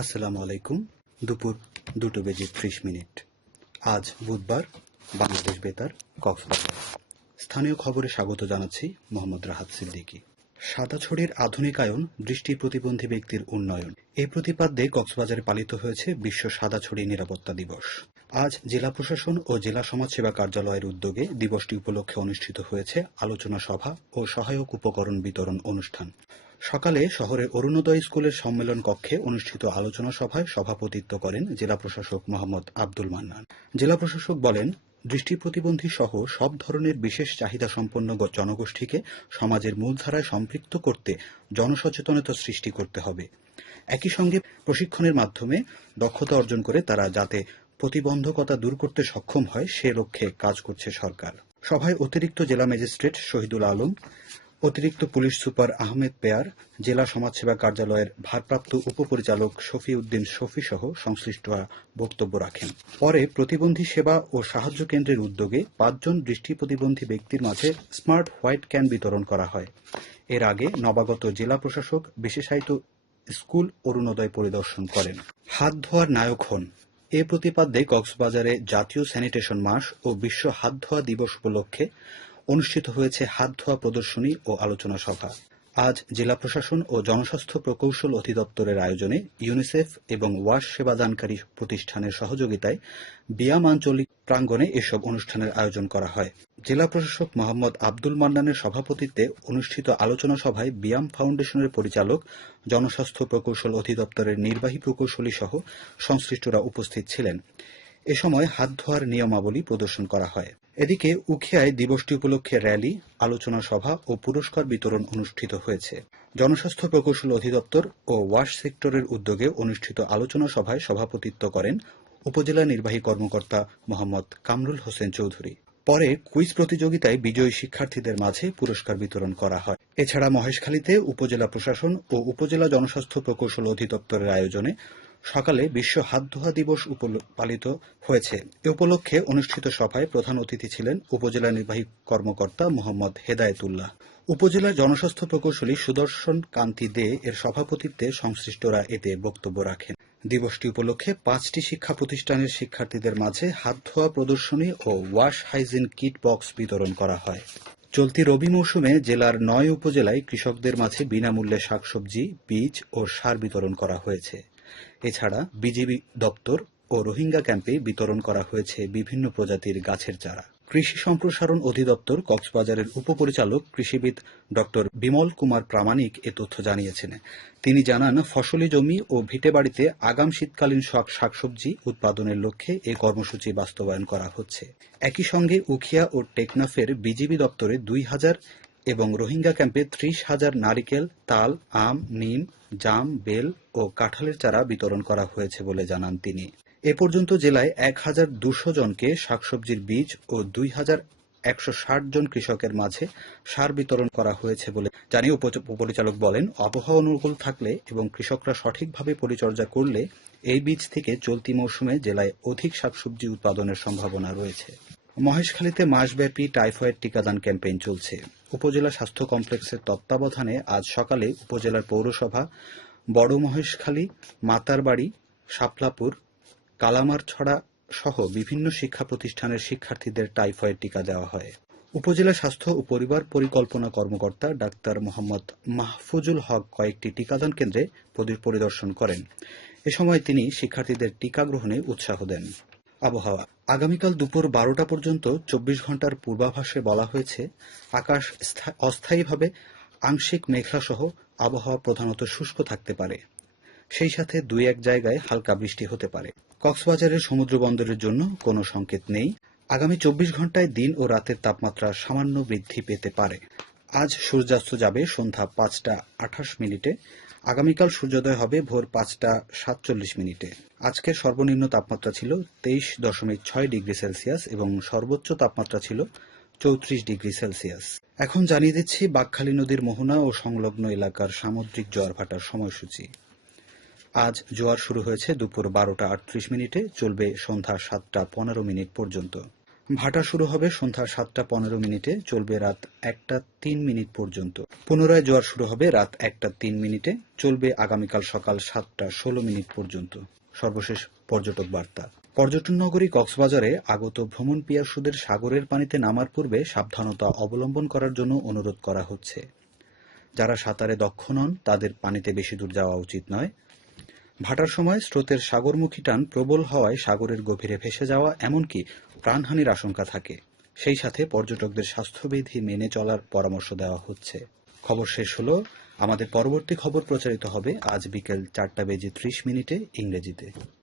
আসসালামু আলাইকুম। দুপুর দুটো বেজে ত্রিশ মিনিট। আজ বুধবার বাংলাদেশ বেতার, কক্সবাজার। স্থানীয় খবরে স্বাগত জানাচ্ছি মোহাম্মদ রাহাত সিদ্দিকী। সাদাছড়ির আধুনিকায়ন, দৃষ্টি প্রতিবন্ধী ব্যক্তির উন্নয়ন। এই প্রতিপাদ্যে কক্সবাজারে পালিত হয়েছে বিশ্ব সাদাছড়ি নিরাপত্তা দিবস। আজ জেলা প্রশাসন ও জেলা সমাজসেবা কার্যালয়ের উদ্যোগে দিবসটি উপলক্ষে অনুষ্ঠিত হয়েছে আলোচনা সভা ও সহায়ক উপকরণ বিতরণ অনুষ্ঠান। সকালে শহরের অরুণোদয় স্কুলের সম্মেলন কক্ষে অনুষ্ঠিত আলোচনা সভায় সভাপতিত্ব করেন জেলা প্রশাসক মোহাম্মদ আব্দুল মান্নান। জেলা প্রশাসক বলেন, দৃষ্টি প্রতিবন্ধী সহ সব ধরনের বিশেষ চাহিদা সম্পন্ন জনগোষ্ঠীকে সমাজের মূলধারায় সম্পৃক্ত করতে জনসচেতনতা সৃষ্টি করতে হবে। একই সঙ্গে প্রশিক্ষণের মাধ্যমে দক্ষতা অর্জন করে তারা যাতে প্রতিবন্ধকতা দূর করতে সক্ষম হয়, সে লক্ষ্যে কাজ করছে সরকার। সভায় অতিরিক্ত জেলা ম্যাজিস্ট্রেট শহীদুল আলম অতিরিক্ত পুলিশ সুপার আহমেদ পেয়ার, জেলা সমাজসেবা কার্যালয়ের ভারপ্রাপ্ত উপপরিচালক শফি উদ্দিন শফি সহ সংশ্লিষ্টরা বক্তব্য রাখেন। পরে প্রতিবন্ধী সেবা ও সাহায্য কেন্দ্রের উদ্যোগে পাঁচজন দৃষ্টি প্রতিবন্ধী ব্যক্তির মাঝে স্মার্ট হোয়াইট ক্যান বিতরণ করা হয়। এর আগে নবাগত জেলা প্রশাসক, বিশেষায়িত স্কুল অরুণোদয় পরিদর্শন করেন। হাত ধোয়ার নায়ক হন। এ প্রতিপাদ্যে কক্সবাজারে জাতীয় স্যানিটেশন মাস ও বিশ্ব হাত ধোয়া দিবস উপলক্ষে অনুষ্ঠিত হয়েছে হাত ধোয়া প্রদর্শনী ও আলোচনা সভা। আজ জেলা প্রশাসন ও জনস্বাস্থ্য প্রকৌশল অধিদপ্তরের আয়োজনে ইউনিসেফ এবং ওয়াশ সেবাদানকারী প্রতিষ্ঠানের সহযোগিতায় বিয়াম আঞ্চলিক প্রাঙ্গণে এসব অনুষ্ঠানের আয়োজন করা হয়। জেলা প্রশাসক মোহাম্মদ আব্দুল মান্নানের সভাপতিত্বে অনুষ্ঠিত আলোচনা সভায় বিয়াম ফাউন্ডেশনের পরিচালক, জনস্বাস্থ্য প্রকৌশল অধিদপ্তরের নির্বাহী প্রকৌশলী সহ সংশ্লিষ্টরা উপস্থিত ছিলেন। এ সময় হাত ধোয়ার নিয়মাবলী প্রদর্শন করা হয়। এদিকে উখিয়ায় দিবসটি উপলক্ষে র্যালি, আলোচনা সভা ও পুরস্কার বিতরণ অনুষ্ঠিত হয়েছে। জনস্বাস্থ্য প্রকৌশল অধিদপ্তর ও ওয়াশ সেক্টরের উদ্যোগে অনুষ্ঠিত আলোচনা সভায় সভাপতিত্ব করেন উপজেলা নির্বাহী কর্মকর্তা মোহাম্মদ কামরুল হোসেন চৌধুরী। পরে কুইজ প্রতিযোগিতায় বিজয়ী শিক্ষার্থীদের মাঝে পুরস্কার বিতরণ করা হয়। এছাড়া মহেশখালীতে উপজেলা প্রশাসন ও উপজেলা জনস্বাস্থ্য প্রকৌশল অধিদপ্তরের আয়োজনে সকালে বিশ্ব হাত ধোয়া দিবস পালিত হয়েছে। এ উপলক্ষে অনুষ্ঠিত সভায় প্রধান অতিথি ছিলেন উপজেলা নির্বাহী কর্মকর্তা মোহাম্মদ হেদায়েতুল্লাহ। উপজেলা জনস্বাস্থ্য প্রকৌশলী সুদর্শন কান্তি দে এর সভাপতিত্বে সংশ্লিষ্টরা এতে বক্তব্য রাখেন। দিবসটি উপলক্ষে পাঁচটি শিক্ষা প্রতিষ্ঠানের শিক্ষার্থীদের মাঝে হাত ধোয়া প্রদর্শনী ও ওয়াশ হাইজিন কিট বক্স বিতরণ করা হয়। চলতি রবি মৌসুমে জেলার নয় উপজেলায় কৃষকদের মাঝে বিনামূল্যে শাকসবজি, বীজ ও সার বিতরণ করা হয়েছে। এছাড়া বিজিবি দপ্তর ও রোহিঙ্গা ক্যাম্পে বিতরণ করা হয়েছে বিভিন্ন প্রজাতির গাছের চারা। কৃষি সম্প্রসারণ অধিদপ্তর কক্সবাজারের উপপরিচালক কৃষিবিদ ডক্টর বিমল কুমার প্রামাণিক এ তথ্য জানিয়েছেন। তিনি জানান, ফসলি জমি ও ভিটেবাড়িতে আগাম শীতকালীন শাক শাকসবজি উৎপাদনের লক্ষ্যে এই কর্মসূচি বাস্তবায়ন করা হচ্ছে। একই সঙ্গে উখিয়া ও টেকনাফের বিজিবি দপ্তরে দুই হাজার এবং রোহিঙ্গা ক্যাম্পে ত্রিশ হাজার নারিকেল, তাল, আম, নিম, জাম, বেল ও কাঁঠালের চারা বিতরণ করা হয়েছে বলে জানান তিনি। এ পর্যন্ত জেলায় এক হাজার দুশো জনকে শাকসবজির বীজ ও দুই হাজার একশো ষাট জন কৃষকের মাঝে সার বিতরণ করা হয়েছে বলে জানিয়ে উপ- উপপরিচালক বলেন, আবহাওয়া অনুকূল থাকলে এবং কৃষকরা সঠিকভাবে পরিচর্যা করলে এই বীজ থেকে চলতি মৌসুমে জেলায় অধিক শাকসবজি উৎপাদনের সম্ভাবনা রয়েছে। মহেশখালীতে মাসব্যাপী টাইফয়েড টিকাদান ক্যাম্পেইন চলছে। উপজেলা স্বাস্থ্য কমপ্লেক্সের তত্ত্বাবধানে আজ সকালে উপজেলার পৌরসভা, বড় মহেশখালী, মাতারবাড়ি, শাপলাপুর, কালামারছড়া সহ বিভিন্ন শিক্ষা প্রতিষ্ঠানের শিক্ষার্থীদের টাইফয়েড টিকা দেওয়া হয়। উপজেলা স্বাস্থ্য ও পরিবার পরিকল্পনা কর্মকর্তা ডাক্তার মোহাম্মদ মাহফুজুল হক কয়েকটি টিকাদান কেন্দ্রে পরি- পরিদর্শন করেন। এ সময় তিনি শিক্ষার্থীদের টিকা গ্রহণে উৎসাহ দেন। আবহাওয়া আগামীকাল দুপুর বারোটা পর্যন্ত চব্বিশ ঘণ্টার পূর্বাভাসে বলা হয়েছে, আকাশ অস্থায়ীভাবে আংশিক মেঘলাসহ আবহাওয়া প্রধানত শুষ্ক থাকতে পারে। সেই সাথে দুই এক জায়গায় হালকা বৃষ্টি হতে পারে। কক্সবাজারের সমুদ্র বন্দরের জন্য কোনো সংকেত নেই। আগামী চব্বিশ ঘন্টায় দিন ও রাতের তাপমাত্রা সামান্য বৃদ্ধি পেতে পারে। আজ সূর্যাস্ত যাবে সন্ধ্যা পাঁচটা আঠাশ মিনিটে। আগামীকাল সূর্যোদয় হবে ভোর পাঁচটা সাতচল্লিশ মিনিটে। আজকের সর্বনিম্ন তাপমাত্রা ছিল তেইশ দশমিক ছয় ডিগ্রি সেলসিয়াস এবং সর্বোচ্চ তাপমাত্রা ছিল চৌত্রিশ ডিগ্রি সেলসিয়াস। এখন জানিয়ে দিচ্ছি বাঘখালী নদীর মোহনা ও সংলগ্ন এলাকার সামুদ্রিক জোয়ার ভাটার সময়সূচি। আজ জোয়ার শুরু হয়েছে দুপুর বারোটা আটত্রিশ মিনিটে, চলবে সন্ধ্যা সাতটা পনেরো মিনিট পর্যন্ত। ভাটা শুরু হবে সন্ধ্যা সাতটা পনেরো মিনিটে, চলবে রাত একটা তিন মিনিট পর্যন্ত। পুনরায় জোয়ার শুরু হবে রাত একটা তিন মিনিটে, চলবে আগামীকাল সকাল সাতটা ষোলো মিনিট পর্যন্ত। সর্বশেষ পর্যটক বার্তা। পর্যটন নগরী কক্সবাজারে আগত ভ্রমণ পিয়াসুদের সাগরের পানিতে নামার পূর্বে সাবধানতা অবলম্বন করার জন্য অনুরোধ করা হচ্ছে। যারা সাঁতারে দক্ষ নন, তাদের পানিতে বেশি দূর যাওয়া উচিত নয়। ভাটার সময় স্রোতের সাগরমুখী টান প্রবল হওয়ায় সাগরের গভীরে ভেসে যাওয়া, এমনকি প্রাণহানির আশঙ্কা থাকে। সেই সাথে পর্যটকদের স্বাস্থ্যবিধি মেনে চলার পরামর্শ দেওয়া হচ্ছে। খবর শেষ হলো, আমাদের পরবর্তী খবর প্রচারিত হবে আজ বিকেল চারটা বেজে ত্রিশ মিনিটে ইংরেজিতে।